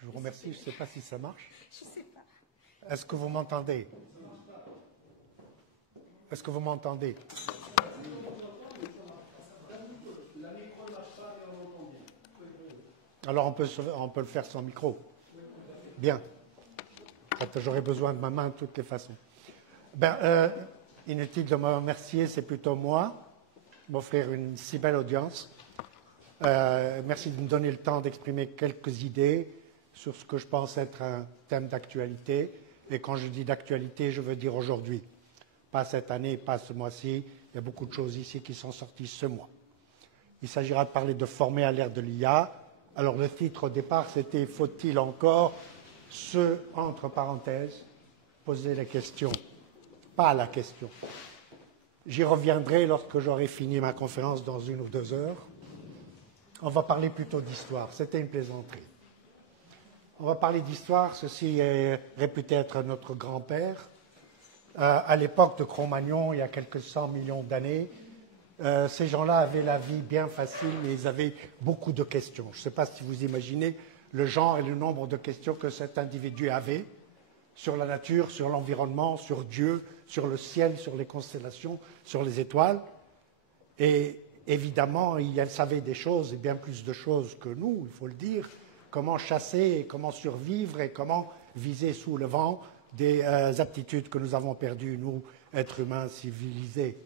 Je vous remercie. Je ne sais pas si ça marche. Je ne sais pas. Est-ce que vous m'entendez? Est-ce que vous m'entendez? Alors on peut le faire sans micro. Bien. J'aurais besoin de ma main de toutes les façons. Inutile de me remercier, c'est plutôt moi, m'offrir une si belle audience. Merci de me donner le temps d'exprimer quelques idées sur ce que je pense être un thème d'actualité. Et quand je dis d'actualité, je veux dire aujourd'hui. Pas cette année, pas ce mois-ci. Il y a beaucoup de choses ici qui sont sorties ce mois. Il s'agira de parler de former à l'ère de l'IA. Alors le titre au départ, c'était « Faut-il encore se, entre parenthèses, poser la question ?» Pas la question. J'y reviendrai lorsque j'aurai fini ma conférence dans 1 ou 2 heures. On va parler plutôt d'histoire. C'était une plaisanterie. On va parler d'histoire. Ceci est réputé être notre grand-père. À l'époque de Cro-Magnon, il y a quelques 100 millions d'années, ces gens-là avaient la vie bien facile, mais ils avaient beaucoup de questions. Je ne sais pas si vous imaginez le genre et le nombre de questions que cet individu avait sur la nature, sur l'environnement, sur Dieu, sur le ciel, sur les constellations, sur les étoiles. Et évidemment, il savait des choses, et bien plus de choses que nous, il faut le dire, comment chasser, comment survivre et comment viser sous le vent des aptitudes que nous avons perdues, nous, êtres humains civilisés.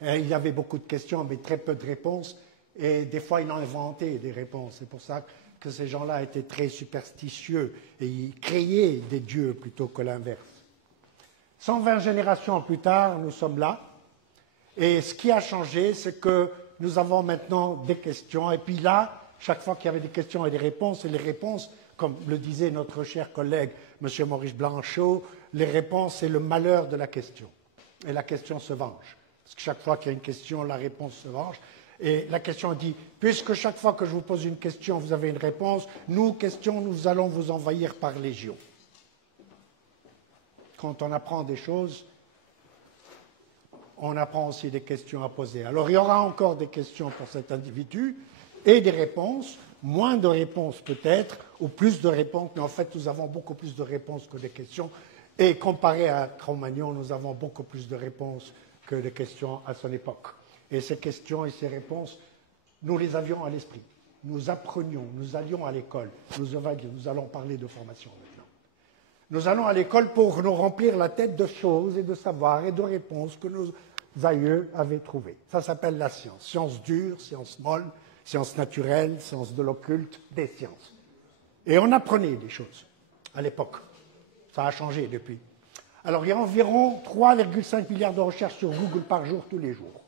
Et il y avait beaucoup de questions, mais très peu de réponses, et des fois, ils en inventaient des réponses. C'est pour ça que ces gens-là étaient très superstitieux, et ils créaient des dieux plutôt que l'inverse. 120 générations plus tard, nous sommes là, et ce qui a changé, c'est que nous avons maintenant des questions, et puis là, chaque fois qu'il y avait des questions et des réponses, et les réponses, comme le disait notre cher collègue M. Maurice Blanchot, les réponses, c'est le malheur de la question. Et la question se venge. Parce que chaque fois qu'il y a une question, la réponse se venge. Et la question dit, puisque chaque fois que je vous pose une question, vous avez une réponse, nous allons vous envahir par légion. Quand on apprend des choses, on apprend aussi des questions à poser. Alors il y aura encore des questions pour cet individu et des réponses, moins de réponses peut-être, ou plus de réponses, mais en fait nous avons beaucoup plus de réponses que de questions. Et comparé à Cro-Magnon, nous avons beaucoup plus de réponses que de questions à son époque. Et ces questions et ces réponses, nous les avions à l'esprit. Nous apprenions, nous allions à l'école. Nous allons parler de formation maintenant. Nous allons à l'école pour nous remplir la tête de choses et de savoirs et de réponses que nos aïeux avaient trouvées. Ça s'appelle la science. Science dure, science molle, science naturelle, science de l'occulte, des sciences. Et on apprenait des choses à l'époque. Ça a changé depuis. Alors, il y a environ 3,5 milliards de recherches sur Google par jour, tous les jours.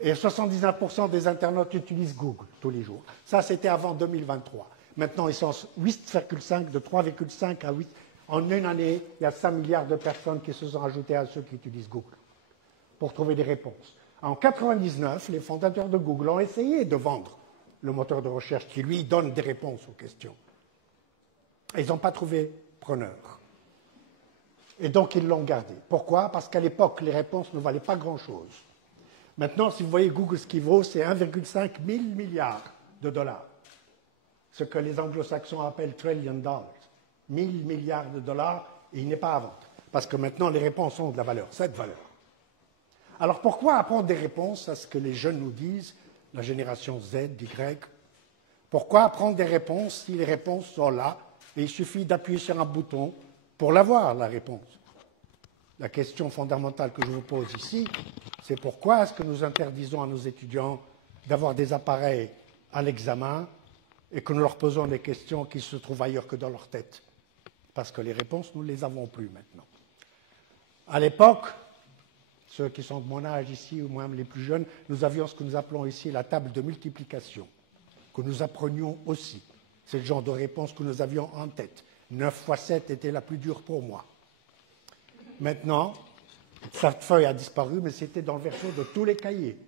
Et 79% des internautes utilisent Google tous les jours. Ça, c'était avant 2023. Maintenant, ils sont 8,5, de 3,5 à 8. En une année, il y a 5 milliards de personnes qui se sont ajoutées à ceux qui utilisent Google pour trouver des réponses. En 1999, les fondateurs de Google ont essayé de vendre le moteur de recherche qui, lui, donne des réponses aux questions. Et ils n'ont pas trouvé preneur. Et donc, ils l'ont gardé. Pourquoi? Parce qu'à l'époque, les réponses ne valaient pas grand-chose. Maintenant, si vous voyez Google, ce qu'il vaut, c'est 1,5 milliard de dollars. Ce que les anglo-saxons appellent trillion dollars. 1000 milliards de dollars, et il n'est pas à vendre. Parce que maintenant, les réponses ont de la valeur, cette valeur. Alors, pourquoi apprendre des réponses à ce que les jeunes nous disent, la génération Z, Y? Pourquoi apprendre des réponses si les réponses sont là, et il suffit d'appuyer sur un bouton pour l'avoir, la réponse? La question fondamentale que je vous pose ici, c'est pourquoi est-ce que nous interdisons à nos étudiants d'avoir des appareils à l'examen et que nous leur posons des questions qui se trouvent ailleurs que dans leur tête? Parce que les réponses, nous ne les avons plus maintenant. À l'époque, ceux qui sont de mon âge ici, ou même les plus jeunes, nous avions ce que nous appelons ici la table de multiplication, que nous apprenions aussi. C'est le genre de réponse que nous avions en tête. 9 fois 7 était la plus dure pour moi. Maintenant, cette feuille a disparu, mais c'était dans le verso de tous les cahiers.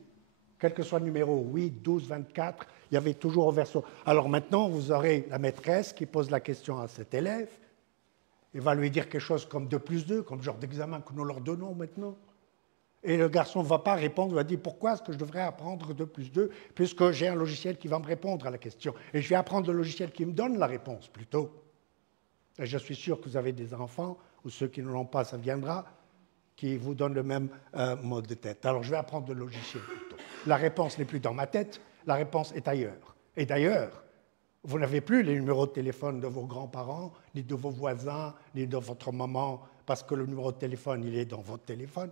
Quel que soit le numéro, 8, 12, 24, il y avait toujours au verso. Alors maintenant, vous aurez la maîtresse qui pose la question à cet élève et va lui dire quelque chose comme 2 plus 2, comme genre d'examen que nous leur donnons maintenant. Et le garçon ne va pas répondre, il va dire pourquoi est-ce que je devrais apprendre 2 plus 2 puisque j'ai un logiciel qui va me répondre à la question. Et je vais apprendre le logiciel qui me donne la réponse plutôt. Et je suis sûr que vous avez des enfants, ou ceux qui ne l'ont pas, ça viendra, qui vous donnent le même mode de tête. Alors je vais apprendre le logiciel plutôt. La réponse n'est plus dans ma tête, la réponse est ailleurs. Et d'ailleurs, vous n'avez plus les numéros de téléphone de vos grands-parents, ni de vos voisins, ni de votre maman, parce que le numéro de téléphone, il est dans votre téléphone.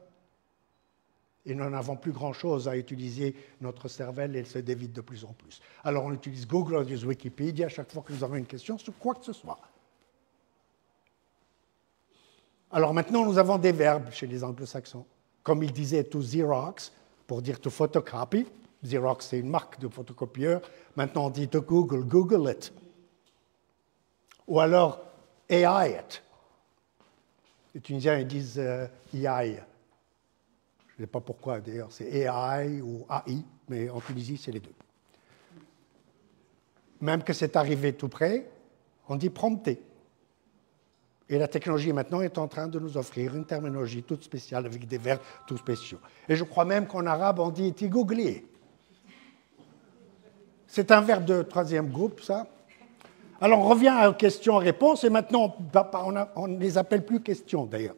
Et nous n'avons plus grand-chose à utiliser notre cervelle, elle se dévide de plus en plus. Alors on utilise Google, on utilise Wikipédia, à chaque fois que nous avons une question sur quoi que ce soit. Alors maintenant, nous avons des verbes chez les anglo-saxons. Comme ils disaient to Xerox, pour dire to photocopy. Xerox, c'est une marque de photocopieur. Maintenant, on dit to Google, Google it. Ou alors AI it. Les Tunisiens, ils disent AI. Je ne sais pas pourquoi, d'ailleurs, c'est AI ou AI, mais en Tunisie, c'est les deux. Même que c'est arrivé tout près, on dit prompter. Et la technologie maintenant est en train de nous offrir une terminologie toute spéciale avec des verbes tout spéciaux. Et je crois même qu'en arabe, on dit tigougli. C'est un verbe de 3e groupe, ça. Alors on revient à questions-réponses, et maintenant on ne les appelle plus questions d'ailleurs.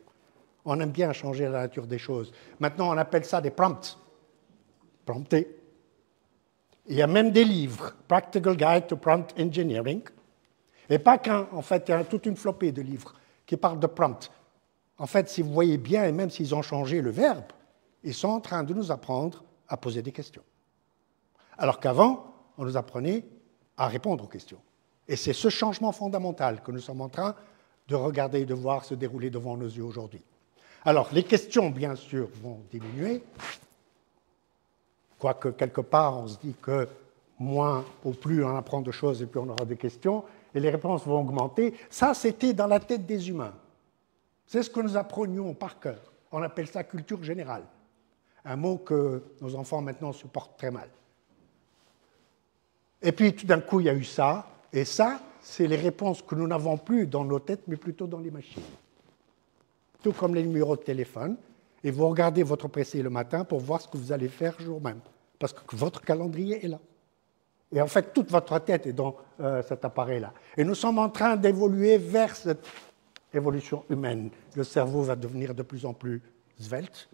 On aime bien changer la nature des choses. Maintenant on appelle ça des prompts. Prompter. Il y a même des livres, Practical Guide to Prompt Engineering. Et pas qu'un, en fait, il y a toute une flopée de livres qui parlent de prompt. En fait, si vous voyez bien, et même s'ils ont changé le verbe, ils sont en train de nous apprendre à poser des questions. Alors qu'avant, on nous apprenait à répondre aux questions. Et c'est ce changement fondamental que nous sommes en train de regarder et de voir se dérouler devant nos yeux aujourd'hui. Alors, les questions, bien sûr, vont diminuer, quoique quelque part, on se dit que moins ou plus on apprend de choses et plus on aura des questions, et les réponses vont augmenter. Ça, c'était dans la tête des humains. C'est ce que nous apprenions par cœur. On appelle ça culture générale. Un mot que nos enfants maintenant supportent très mal. Et puis, tout d'un coup, il y a eu ça. Et ça, c'est les réponses que nous n'avons plus dans nos têtes, mais plutôt dans les machines. Tout comme les numéros de téléphone. Et vous regardez votre PC le matin pour voir ce que vous allez faire le jour même. Parce que votre calendrier est là. Et en fait, toute votre tête est dans cet appareil-là. Et nous sommes en train d'évoluer vers cette évolution humaine. Le cerveau va devenir de plus en plus svelte,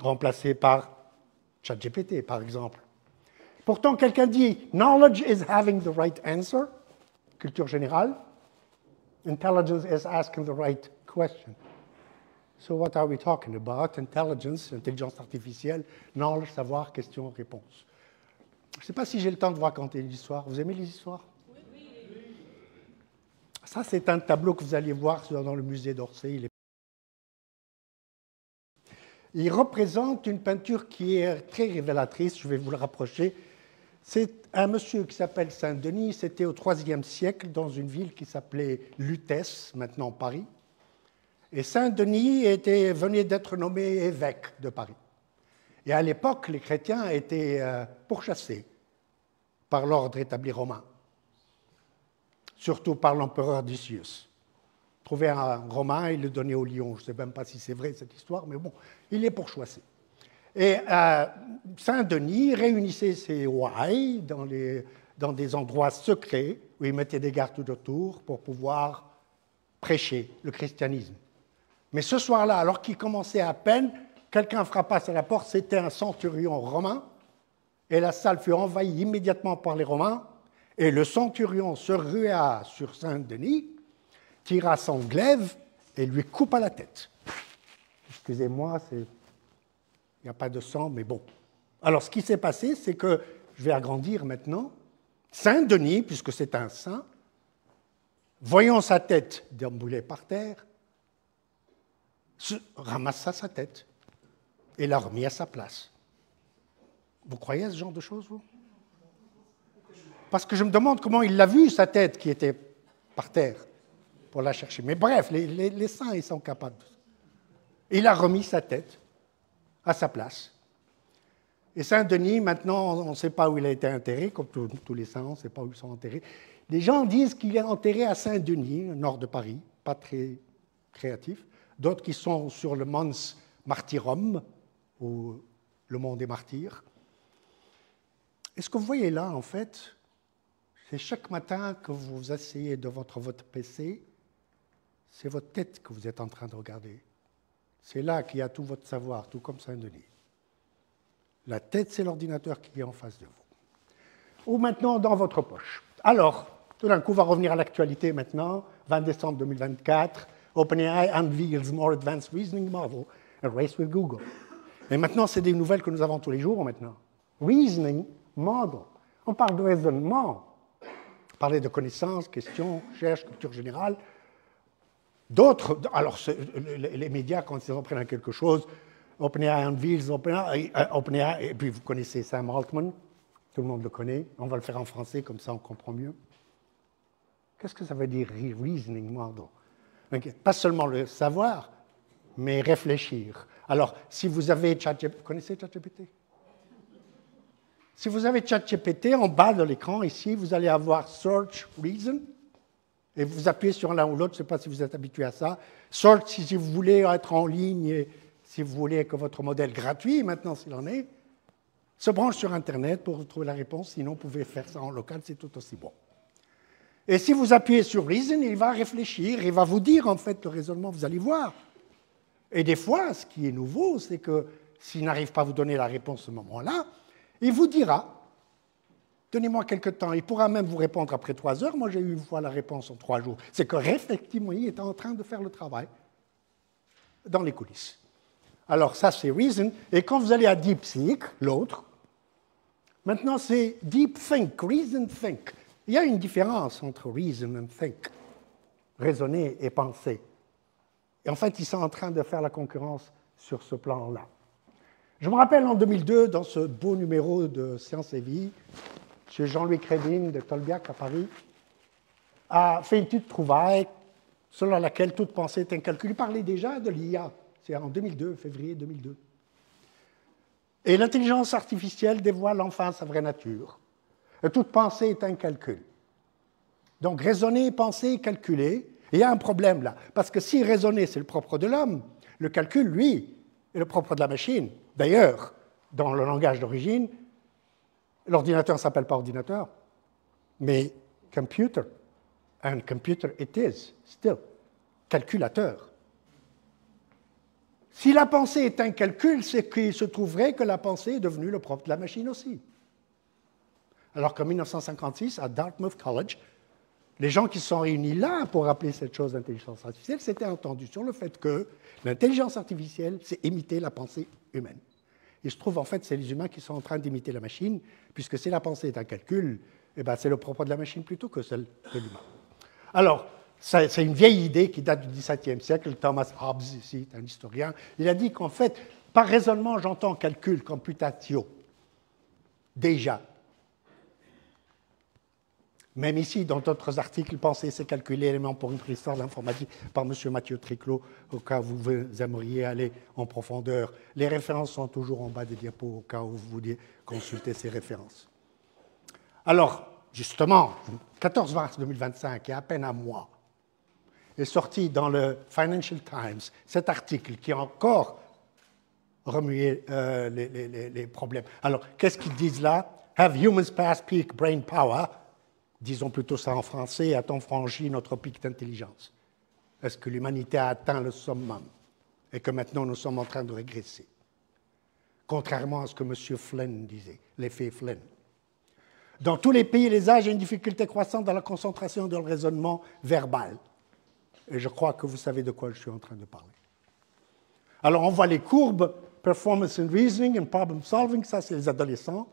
remplacé par ChatGPT, par exemple. Pourtant, quelqu'un dit « Knowledge is having the right answer », culture générale. « Intelligence is asking the right question ». So what are we talking about? Intelligence, intelligence artificielle, knowledge, savoir, question, réponse. Je ne sais pas si j'ai le temps de vous raconter une histoire. Vous aimez les histoires? Oui. Ça, c'est un tableau que vous allez voir dans le musée d'Orsay. Il représente une peinture qui est très révélatrice. Je vais vous le rapprocher. C'est un monsieur qui s'appelle Saint-Denis. C'était au IIIe siècle dans une ville qui s'appelait Lutèce, maintenant Paris. Et Saint-Denis venait d'être nommé évêque de Paris. Et à l'époque, les chrétiens étaient pourchassés par l'ordre établi romain, surtout par l'empereur Decius. Trouvait un Romain, il le donnait au lion. Je ne sais même pas si c'est vrai cette histoire, mais bon, il est pourchassé. Et Saint-Denis réunissait ses ouailles dans des endroits secrets où il mettait des gardes tout autour pour pouvoir prêcher le christianisme. Mais ce soir-là, alors qu'il commençait à peine, quelqu'un frappa sur la porte, c'était un centurion romain, et la salle fut envahie immédiatement par les Romains, et le centurion se rua sur Saint-Denis, tira son glaive et lui coupa la tête. Excusez-moi, il n'y a pas de sang, mais bon. Alors, ce qui s'est passé, c'est que, je vais agrandir maintenant, Saint-Denis, puisque c'est un saint, voyant sa tête déambuler par terre, ramassa sa tête et l'a remis à sa place. Vous croyez à ce genre de choses, vous? Parce que je me demande comment il l'a vu, sa tête qui était par terre, pour la chercher. Mais bref, les saints, ils sont capables. Il a remis sa tête à sa place. Et Saint-Denis, maintenant, on ne sait pas où il a été enterré, comme tous les saints, on ne sait pas où ils sont enterrés. Les gens disent qu'il est enterré à Saint-Denis, au nord de Paris, pas très créatif. D'autres qui sont sur le Mons Martyrum, ou Le Monde des Martyrs. Et ce que vous voyez là, en fait, c'est chaque matin que vous vous asseyez devant votre PC, c'est votre tête que vous êtes en train de regarder. C'est là qu'il y a tout votre savoir, tout comme Saint-Denis. La tête, c'est l'ordinateur qui est en face de vous. Ou maintenant, dans votre poche. Alors, tout d'un coup, on va revenir à l'actualité maintenant. 20 décembre 2024, OpenAI unveils more advanced reasoning model, a race with Google. Et maintenant, c'est des nouvelles que nous avons tous les jours maintenant. Reasoning model. On parle de raisonnement. On parlait de connaissances, questions, recherches, culture générale. D'autres, alors les médias, quand ils en prennent à quelque chose, OpenAI unveils, OpenAI, et puis vous connaissez Sam Altman, tout le monde le connaît, on va le faire en français, comme ça on comprend mieux. Qu'est-ce que ça veut dire reasoning model? Okay. Pas seulement le savoir, mais réfléchir. Alors, si vous avez ChatGPT, vous connaissez ChatGPT? Si vous avez ChatGPT, en bas de l'écran, ici, vous allez avoir Search, Reason, et vous appuyez sur l'un ou l'autre, je ne sais pas si vous êtes habitué à ça. Search, si vous voulez être en ligne, et si vous voulez que votre modèle gratuit, maintenant s'il en est, se branche sur Internet pour trouver la réponse, sinon vous pouvez faire ça en local, c'est tout aussi bon. Et si vous appuyez sur Reason, il va réfléchir, il va vous dire en fait le raisonnement, vous allez voir. Et des fois, ce qui est nouveau, c'est que s'il n'arrive pas à vous donner la réponse à ce moment-là, il vous dira, donnez-moi quelques temps, il pourra même vous répondre après 3 heures, moi j'ai eu une fois la réponse en 3 jours. C'est que effectivement, il est en train de faire le travail dans les coulisses. Alors ça c'est Reason, et quand vous allez à DeepSeek, l'autre, maintenant c'est Deep Think, Reason Think. Il y a une différence entre reason and think, raisonner et penser. Et en fait, ils sont en train de faire la concurrence sur ce plan-là. Je me rappelle en 2002, dans ce beau numéro de Science et Vie, M. Jean-Louis Crédine de Tolbiac à Paris a fait une petite trouvaille selon laquelle toute pensée est un calcul. Il parlait déjà de l'IA, c'est en 2002, février 2002. Et l'intelligence artificielle dévoile enfin sa vraie nature. Et toute pensée est un calcul. Donc raisonner, penser, calculer. Et il y a un problème là, parce que si raisonner, c'est le propre de l'homme, le calcul, lui, est le propre de la machine. D'ailleurs, dans le langage d'origine, l'ordinateur ne s'appelle pas ordinateur, mais computer. And computer it is, still. Calculateur. Si la pensée est un calcul, c'est qu'il se trouverait que la pensée est devenue le propre de la machine aussi. Alors qu'en 1956, à Dartmouth College, les gens qui se sont réunis là pour appeler cette chose d'intelligence artificielle s'étaient entendus sur le fait que l'intelligence artificielle, c'est imiter la pensée humaine. Il se trouve en fait que c'est les humains qui sont en train d'imiter la machine, puisque si la pensée est un calcul, eh ben, c'est le propre de la machine plutôt que celle de l'humain. Alors, c'est une vieille idée qui date du XVIIe siècle. Thomas Hobbes, ici, un historien, il a dit qu'en fait, par raisonnement, j'entends calcul, computatio, déjà. Même ici, dans d'autres articles, penser, c'est calculer éléments pour une préhistoire de l'informatique par M. Mathieu Triclot, au cas où vous aimeriez aller en profondeur. Les références sont toujours en bas des diapos, au cas où vous vouliez consulter ces références. Alors, justement, 14 mars 2025, il y a à peine un mois, est sorti dans le Financial Times cet article qui a encore remué les problèmes. Alors, qu'est-ce qu'ils disent là? Have humans passed peak brain power? Disons plutôt ça en français, a-t-on franchi notre pic d'intelligence? Est-ce que l'humanité a atteint le summum et que maintenant nous sommes en train de régresser? Contrairement à ce que M. Flynn disait, l'effet Flynn. Dans tous les pays et les âges, il y a une difficulté croissante dans la concentration et dans le raisonnement verbal. Et je crois que vous savez de quoi je suis en train de parler. Alors, on voit les courbes, performance in reasoning and problem solving, ça c'est les adolescents.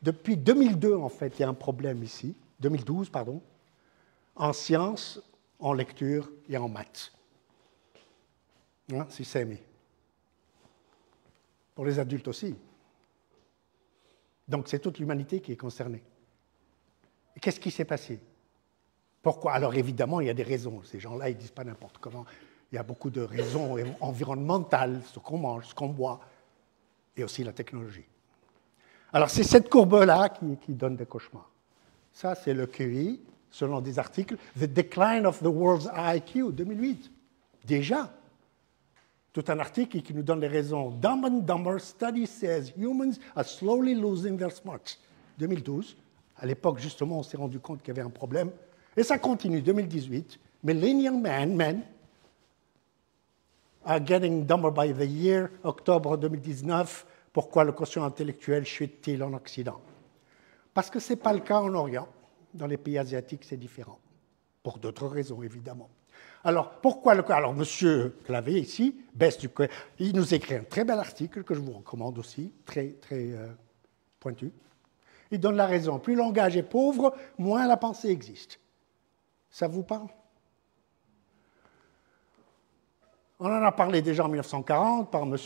Depuis 2002, en fait, il y a un problème ici. 2012, pardon, en sciences, en lecture et en maths. Hein, si c'est aimé. Pour les adultes aussi. Donc c'est toute l'humanité qui est concernée. Et qu'est-ce qui s'est passé? Pourquoi? Alors évidemment, il y a des raisons. Ces gens-là, ils ne disent pas n'importe comment. Il y a beaucoup de raisons environnementales, ce qu'on mange, ce qu'on boit, et aussi la technologie. Alors c'est cette courbe-là qui donne des cauchemars. Ça, c'est le QI, selon des articles. The Decline of the World's IQ, 2008. Déjà. tout un article qui nous donne les raisons. Dumb and Dumber study says humans are slowly losing their smarts. 2012. À l'époque, justement, on s'est rendu compte qu'il y avait un problème. Et ça continue, 2018. Millennial men are getting dumber by the year. Octobre 2019. Pourquoi le quotient intellectuel chute-t-il en Occident? Parce que ce n'est pas le cas en Orient. Dans les pays asiatiques, c'est différent. Pour d'autres raisons, évidemment. Alors, pourquoi le cas? Alors, M. Clavé, ici, baisse du cœur. Il nous écrit un très bel article que je vous recommande aussi, très pointu. Il donne la raison. Plus le langage est pauvre, moins la pensée existe. Ça vous parle? On en a parlé déjà en 1940 par M.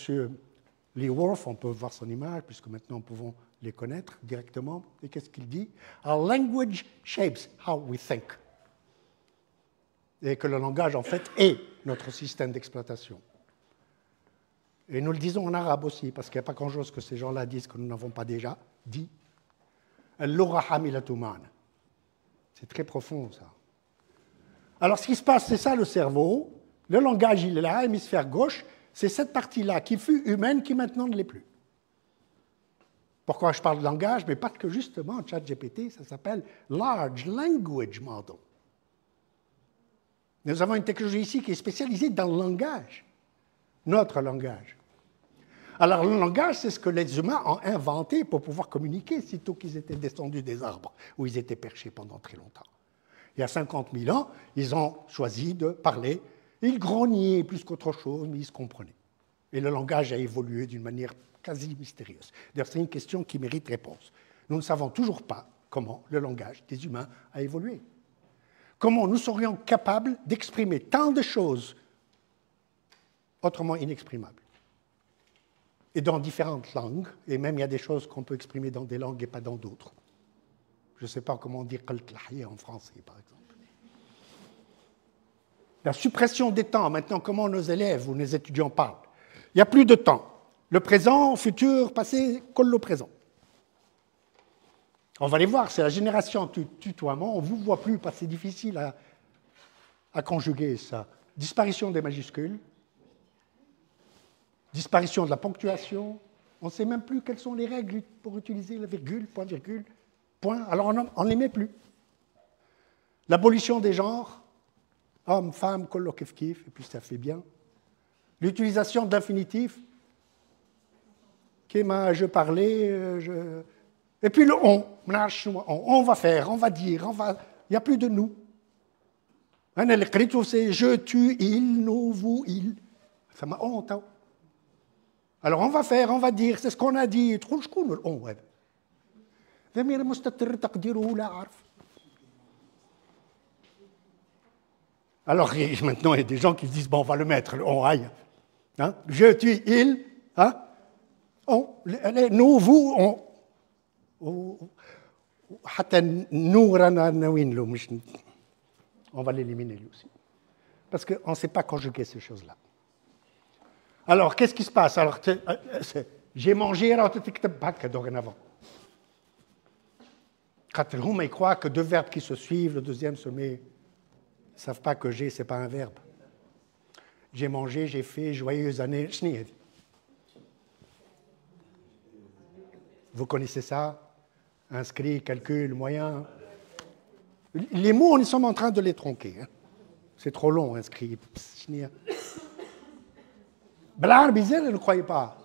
Lee Worth, on peut voir son image, puisque maintenant nous pouvons les connaître directement. Et qu'est-ce qu'il dit? Our language shapes how we think. Et que le langage, en fait, est notre système d'exploitation. Et nous le disons en arabe aussi, parce qu'il n'y a pas grand-chose que ces gens-là disent que nous n'avons pas déjà dit. C'est très profond, ça. Alors, ce qui se passe, c'est ça, le cerveau. Le langage, il est là, hémisphère gauche. C'est cette partie-là qui fut humaine, qui maintenant ne l'est plus. Pourquoi je parle de langage? Mais parce que, justement, ChatGPT, ça s'appelle Large Language Model. Nous avons une technologie ici qui est spécialisée dans le langage, notre langage. Alors, le langage, c'est ce que les humains ont inventé pour pouvoir communiquer, sitôt qu'ils étaient descendus des arbres, où ils étaient perchés pendant très longtemps. Il y a 50 000 ans, ils ont choisi de parler. Ils grognaient plus qu'autre chose, mais ils se comprenaient. Et le langage a évolué d'une manière quasi mystérieuse. D'ailleurs, c'est une question qui mérite réponse. Nous ne savons toujours pas comment le langage des humains a évolué. Comment nous serions capables d'exprimer tant de choses autrement inexprimables. Et dans différentes langues, et même il y a des choses qu'on peut exprimer dans des langues et pas dans d'autres. Je ne sais pas comment dire qaltlahi en français, par exemple. La suppression des temps, maintenant, comment nos élèves ou nos étudiants parlent. Il n'y a plus de temps. Le présent, futur, passé, colle le présent. On va les voir, c'est la génération tutoiement, on ne vous voit plus parce que c'est difficile à conjuguer ça. Disparition des majuscules, disparition de la ponctuation, on ne sait même plus quelles sont les règles pour utiliser la virgule, point. Alors on ne les met plus. L'abolition des genres, homme, femme, kollo kif kif, et puis ça fait bien. L'utilisation de l'infinitif, je parlais, Et puis le on va faire, on va dire, il n'y a plus de nous. C'est je, tu, il, nous, vous, il. Ça m'a honte. Alors on va faire, on va dire, c'est ce qu'on a dit. Alors maintenant, il y a des gens qui disent, bon, on va le mettre, le on aille. Hein? Je, tu, il, hein? On, nous, vous, on. On va l'éliminer lui aussi. Parce qu'on ne sait pas conjuguer ces choses-là. Alors, qu'est-ce qui se passe? Alors, j'ai mangé, alors tu t'es dorénavant. Quand ils croient que deux verbes qui se suivent, le deuxième se met. Ils ne savent pas que j'ai, ce n'est pas un verbe. J'ai mangé, j'ai fait, joyeuses années. Vous connaissez ça? Inscrit, calcul, moyen. Les mots, nous sommes en train de les tronquer. Hein. C'est trop long, inscrit. Blar Bizel, ne croyez pas.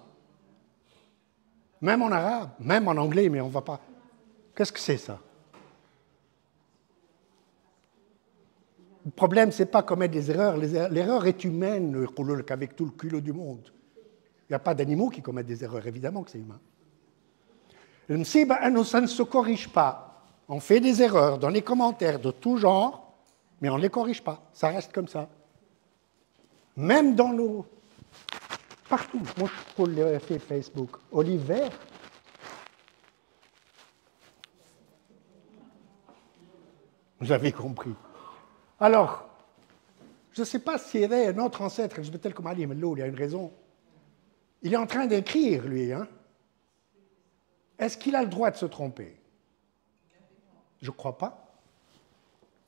Même en arabe, même en anglais, mais on ne va pas. Qu'est-ce que c'est ça? Le problème, ce n'est pas commettre des erreurs. L'erreur est humaine, avec tout le culot du monde. Il n'y a pas d'animaux qui commettent des erreurs, évidemment que c'est humain. Le msiba, ça ne se corrige pas. On fait des erreurs dans les commentaires de tout genre, mais on ne les corrige pas. Ça reste comme ça. Même dans nos... Partout. Moi, je trouve le Facebook. Olive vert. Vous avez compris. Alors, je ne sais pas s'il y avait un autre ancêtre, je vais tel comme Ali Mello, il y a une raison. Il est en train d'écrire, lui. Hein? Est-ce qu'il a le droit de se tromper? Je ne crois pas.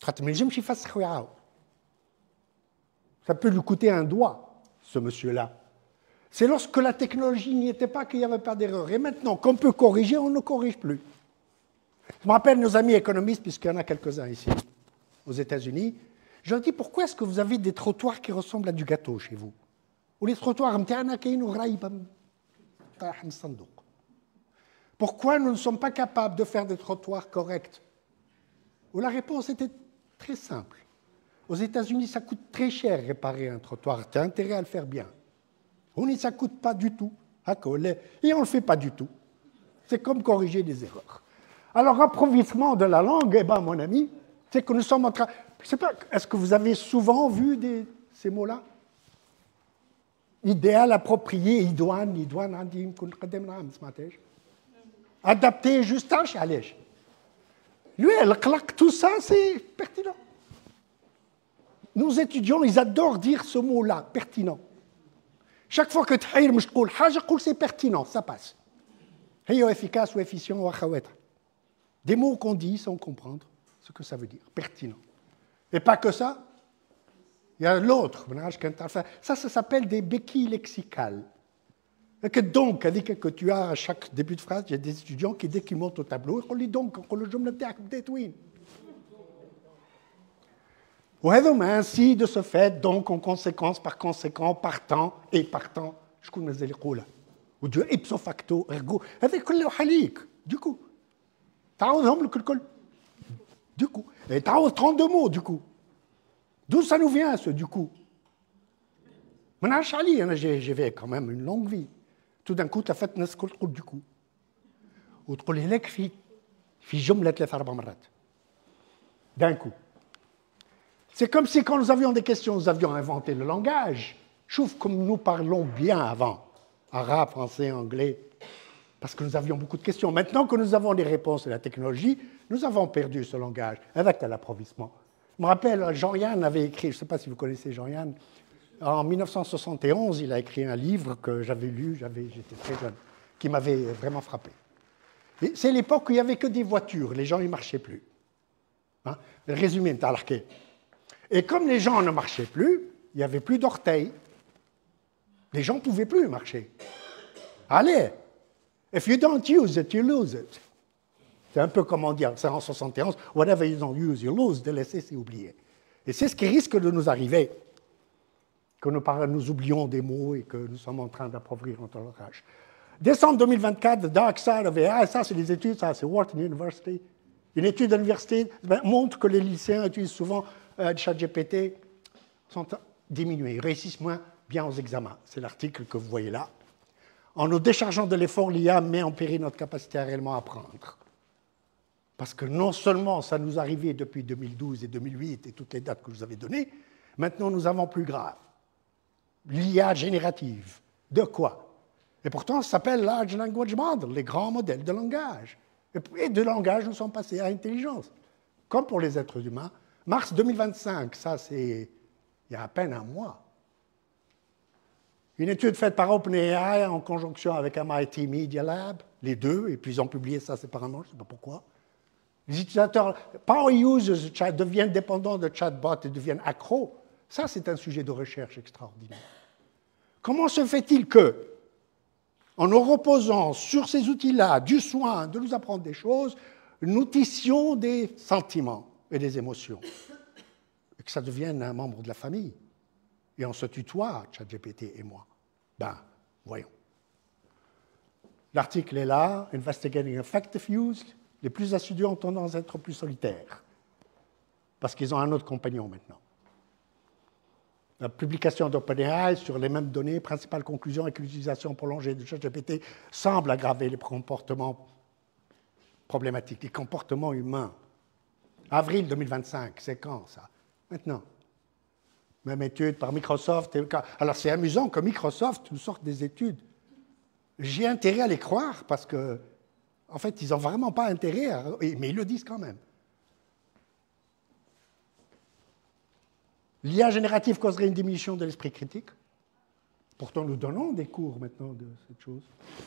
Ça peut lui coûter un doigt, ce monsieur-là. C'est lorsque la technologie n'y était pas qu'il n'y avait pas d'erreur. Et maintenant, qu'on peut corriger, on ne corrige plus. Je me rappelle nos amis économistes, puisqu'il y en a quelques-uns ici, aux États-Unis. Je leur dis, pourquoi est-ce que vous avez des trottoirs qui ressemblent à du gâteau chez vous? Ou les trottoirs, pourquoi nous ne sommes pas capables de faire des trottoirs corrects? Où la réponse était très simple. Aux États-Unis, ça coûte très cher réparer un trottoir. Tu as intérêt à le faire bien. Ça ne coûte pas du tout. Et on ne le fait pas du tout. C'est comme corriger des erreurs. Alors, l'approvissement de la langue, eh ben, mon ami, c'est que nous sommes en train... Je ne sais pas, est-ce que vous avez souvent vu ces mots-là? Idéal, approprié, idoine, andim, adapté, justage, allège. Lui, elle claque, tout ça, c'est pertinent. Nos étudiants, ils adorent dire ce mot-là, pertinent. Chaque fois que tu dis c'est pertinent, ça passe. C'est efficace ou efficient ou akhaweta. Des mots qu'on dit sans comprendre ce que ça veut dire, pertinent. Et pas que ça. Il y a l'autre. Ça s'appelle des béquilles lexicales. Et que donc, que tu as à chaque début de phrase, il y a des étudiants qui, dès qu'ils montent au tableau, ils disent donc, ainsi, de ce fait, donc, en conséquence, par conséquent, partant, et partant, je connais les coula. Ou du ipso facto, ergo. Avec le halik, du coup. Du coup. Et tu as 32 mots, du coup. D'où ça nous vient, ce du coup? J'ai fait quand même une longue vie. Tout d'un coup, tu as fait du coup. Ou tu as fait d'un coup. C'est comme si quand nous avions des questions, nous avions inventé le langage. Chouf, comme nous parlons bien avant, arabe, français, anglais, parce que nous avions beaucoup de questions. Maintenant que nous avons les réponses et la technologie, nous avons perdu ce langage avec l'approvissement. Je me rappelle, Jean-Yann avait écrit, je ne sais pas si vous connaissez Jean-Yann, en 1971, il a écrit un livre que j'avais lu, j'étais très jeune, qui m'avait vraiment frappé. C'est l'époque où il n'y avait que des voitures, les gens ne marchaient plus. Hein? Le résumé est alarqué. Et comme les gens ne marchaient plus, il n'y avait plus d'orteils. Les gens ne pouvaient plus marcher. Allez, if you don't use it, you lose it. C'est un peu comme on dit en 71, whatever you don't use, you lose, de laisser, c'est oublier. Et c'est ce qui risque de nous arriver, que nous oublions des mots et que nous sommes en train d'appauvrir notre langage. Décembre 2024, The Dark Side of AI, ça c'est des études, ça c'est Wharton University. Une étude d'université montre que les lycéens utilisent souvent ChatGPT, sont diminués, ils réussissent moins bien aux examens. C'est l'article que vous voyez là. En nous déchargeant de l'effort, l'IA met en péril notre capacité à réellement apprendre. Parce que non seulement ça nous arrivait depuis 2012 et 2008 et toutes les dates que je vous avez données, maintenant nous avons plus grave. L'IA générative. De quoi? Et pourtant, ça s'appelle Large Language Model, les grands modèles de langage. Et de langage, nous sommes passés à intelligence. Comme pour les êtres humains. Mars 2025, ça c'est il y a à peine un mois. Une étude faite par OpenAI en conjonction avec MIT Media Lab, les deux, et puis ils ont publié ça séparément, je ne sais pas pourquoi. Les utilisateurs, power users deviennent dépendants de chatbots et deviennent accros. Ça, c'est un sujet de recherche extraordinaire. Comment se fait-il que, en nous reposant sur ces outils-là, du soin de nous apprendre des choses, nous tissions des sentiments et des émotions, et que ça devienne un membre de la famille. Et on se tutoie, ChatGPT et moi. Ben, voyons. L'article est là, Investigating Effective Use. Les plus assidus ont tendance à être plus solitaires, parce qu'ils ont un autre compagnon maintenant. La publication d'OpenAI sur les mêmes données, principale conclusion est que l'utilisation prolongée de ChatGPT semble aggraver les comportements problématiques, les comportements humains. Avril 2025, c'est quand ça? Maintenant. Même étude par Microsoft. Alors c'est amusant que Microsoft nous sorte des études. J'ai intérêt à les croire parce que, en fait, ils n'ont vraiment pas intérêt, mais ils le disent quand même. L'IA générative causerait une diminution de l'esprit critique. Pourtant, nous donnons des cours maintenant de cette chose,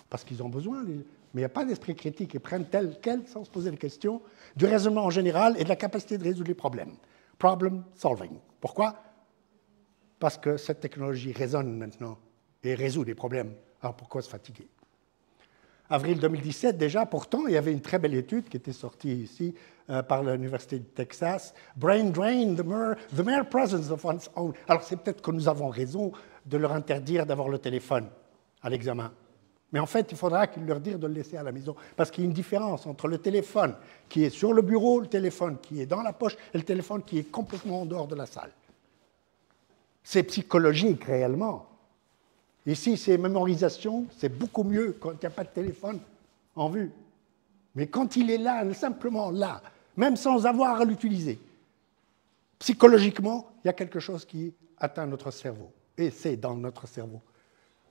parce qu'ils ont besoin. Mais il n'y a pas d'esprit critique. Ils prennent tel quel, sans se poser de questions, du raisonnement en général et de la capacité de résoudre les problèmes. Problem solving. Pourquoi? Parce que cette technologie résonne maintenant et résout des problèmes. Alors pourquoi se fatiguer? Avril 2017, déjà, pourtant, il y avait une très belle étude qui était sortie ici par l'Université du Texas. Brain drain, the mere presence of one's own. Alors c'est peut-être que nous avons raison de leur interdire d'avoir le téléphone à l'examen. Mais en fait, il faudra qu'ils leur disent de le laisser à la maison. Parce qu'il y a une différence entre le téléphone qui est sur le bureau, le téléphone qui est dans la poche et le téléphone qui est complètement en dehors de la salle. C'est psychologique réellement. Ici, c'est mémorisation, c'est beaucoup mieux quand il n'y a pas de téléphone en vue. Mais quand il est là, simplement là, même sans avoir à l'utiliser, psychologiquement, il y a quelque chose qui atteint notre cerveau. Et c'est dans notre cerveau.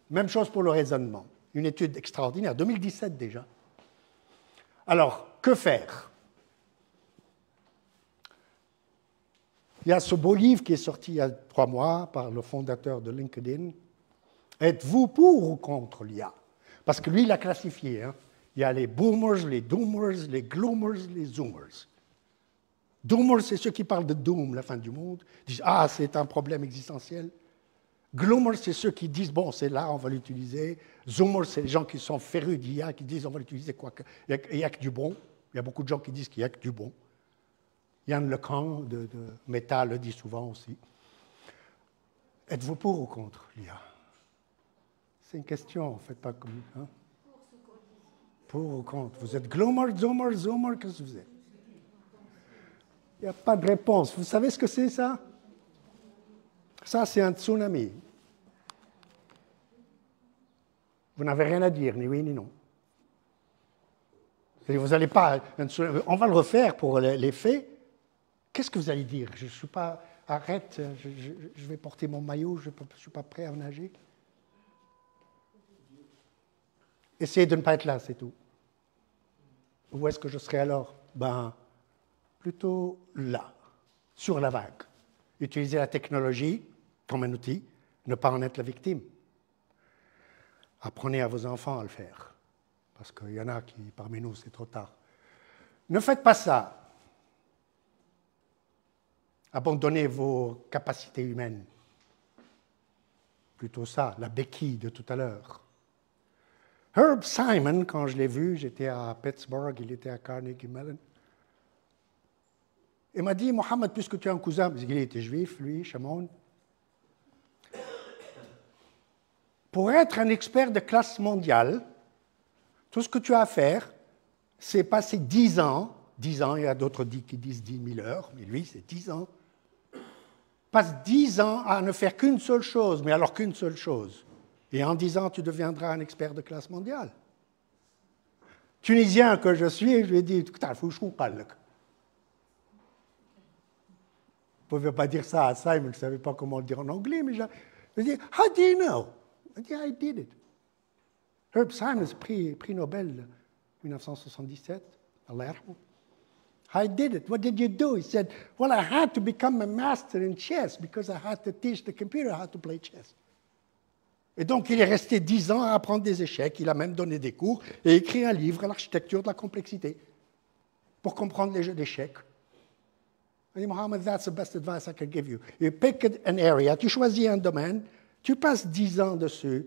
Même chose pour le raisonnement. Une étude extraordinaire, 2017 déjà. Alors, que faire? Il y a ce beau livre qui est sorti il y a 3 mois par le fondateur de LinkedIn. Êtes-vous pour ou contre l'IA? Parce que lui, il a classifié. Hein. Il y a les boomers, les doomers, les gloomers, les zoomers. Doomers, c'est ceux qui parlent de doom, la fin du monde. Ils disent, ah, c'est un problème existentiel. Gloomers, c'est ceux qui disent, bon, c'est là, on va l'utiliser. Zoomers, c'est les gens qui sont férus d'IA, qui disent, on va l'utiliser quoi que... Il n'y a que du bon. Il y a beaucoup de gens qui disent qu'il n'y a que du bon. Yann Lecan de Meta le dit souvent aussi. Êtes-vous pour ou contre l'IA? C'est une question, faites pas comme... Hein? Pour ou contre? Vous êtes gloomer, zoomer, zoomer, qu'est-ce que vous êtes? Il n'y a pas de réponse. Vous savez ce que c'est, ça? Ça, c'est un tsunami. Vous n'avez rien à dire, ni oui ni non. Vous n'allez pas... On va le refaire pour les faits. Qu'est-ce que vous allez dire? Je ne suis pas... Arrête, je vais porter mon maillot, je ne suis pas prêt à nager. Essayez de ne pas être là, c'est tout. Où est-ce que je serai alors? Ben, plutôt là, sur la vague. Utiliser la technologie comme un outil, ne pas en être la victime. Apprenez à vos enfants à le faire, parce qu'il y en a qui, parmi nous, c'est trop tard. Ne faites pas ça. Abandonnez vos capacités humaines. Plutôt ça, la béquille de tout à l'heure. Herb Simon, quand je l'ai vu, j'étais à Pittsburgh, il était à Carnegie Mellon. Il m'a dit, Mohamed, puisque tu as un cousin, parce qu'il était juif, lui, Shimon, pour être un expert de classe mondiale, tout ce que tu as à faire, c'est passer 10 ans, il y a d'autres qui disent 10 000 heures, mais lui, c'est 10 ans, passe 10 ans à ne faire qu'une seule chose, mais alors qu'une seule chose. Et en 10 ans, tu deviendras un expert de classe mondiale. Tunisien que je suis, je lui ai dit, écoute, il faut que je vous parle. Vous ne pouvez pas dire ça à Simon, je ne savais pas comment le dire en anglais, mais je lui ai dit, how do you know? Il dit, I did it. Herb Simon, prix Nobel 1977, Allah yarhamou. I did it. What did you do? He said, well, I had to become a master in chess because I had to teach the computer how to play chess. Et donc, il est resté 10 ans à apprendre des échecs. Il a même donné des cours et écrit un livre, L'architecture de la complexité, pour comprendre les jeux d'échecs. I dit, Mohamed, that's the best advice I can give you. You pick an area, tu choisis un domaine, tu passes 10 ans dessus,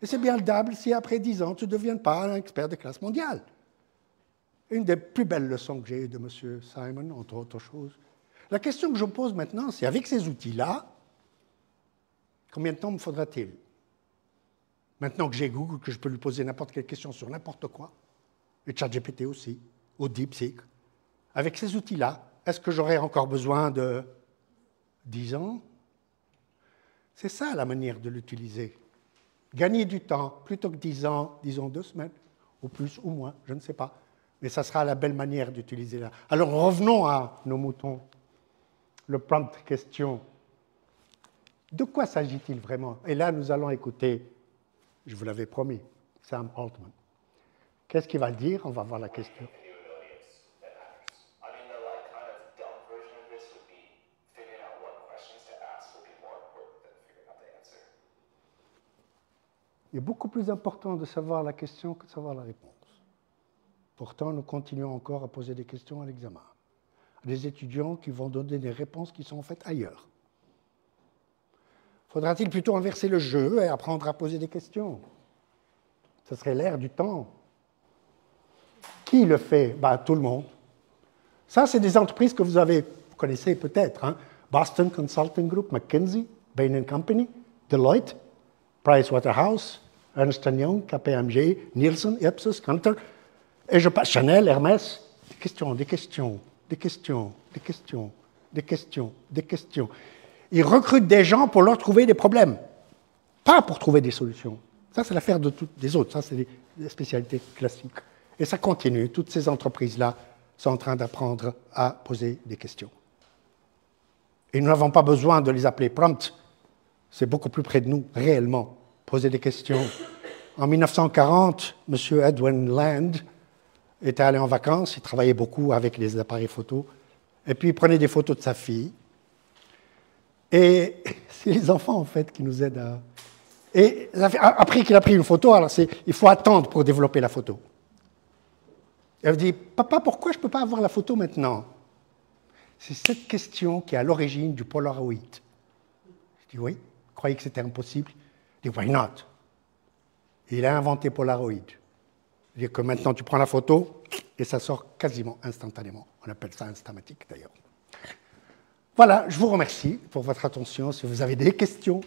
et c'est bien le double si après 10 ans, tu ne deviens pas un expert de classe mondiale. Une des plus belles leçons que j'ai eues de M. Simon, entre autres choses. La question que je me pose maintenant, c'est avec ces outils-là, combien de temps me faudra-t-il? Maintenant que j'ai Google, que je peux lui poser n'importe quelle question sur n'importe quoi, et ChatGPT aussi, ou DeepSeek, avec ces outils-là, est-ce que j'aurai encore besoin de 10 ans? C'est ça la manière de l'utiliser. Gagner du temps, plutôt que 10 ans, disons 2 semaines, ou plus ou moins, je ne sais pas. Mais ça sera la belle manière d'utiliser là. Alors revenons à nos moutons. Le prompt question. De quoi s'agit-il vraiment? Et là, nous allons écouter, je vous l'avais promis, Sam Altman. Qu'est-ce qu'il va dire? On va voir la question. Il est beaucoup plus important de savoir la question que de savoir la réponse. Pourtant, nous continuons encore à poser des questions à l'examen. Des étudiants qui vont donner des réponses qui sont faites ailleurs. Faudra-t-il plutôt inverser le jeu et apprendre à poser des questions? Ce serait l'ère du temps. Qui le fait? Tout le monde. Ça, c'est des entreprises que vous connaissez peut-être. Hein? Boston Consulting Group, McKinsey, Bain & Company, Deloitte, Pricewaterhouse, Ernst Young, KPMG, Nielsen, Ipsos, Kantar, et je passe Chanel, Hermès. Des questions, des questions, des questions, des questions, des questions, des questions. Ils recrutent des gens pour leur trouver des problèmes, pas pour trouver des solutions. Ça, c'est l'affaire des autres. Ça, c'est des spécialités classiques. Et ça continue. Toutes ces entreprises-là sont en train d'apprendre à poser des questions. Et nous n'avons pas besoin de les appeler prompt. C'est beaucoup plus près de nous, réellement, poser des questions. En 1940, M. Edwin Land était allé en vacances. Il travaillait beaucoup avec les appareils photo. Et puis, il prenait des photos de sa fille. Et c'est les enfants, en fait, qui nous aident à... Et après qu'il a pris une photo, alors il faut attendre pour développer la photo. Elle me dit, papa, pourquoi je ne peux pas avoir la photo maintenant? C'est cette question qui est à l'origine du Polaroid. Je dis, oui, vous croyez que c'était impossible? Il dit, why not? Et il a inventé Polaroid. C'est-à-dire que maintenant, tu prends la photo et ça sort quasiment instantanément. On appelle ça Instamatic, d'ailleurs. Voilà, je vous remercie pour votre attention. Si vous avez des questions,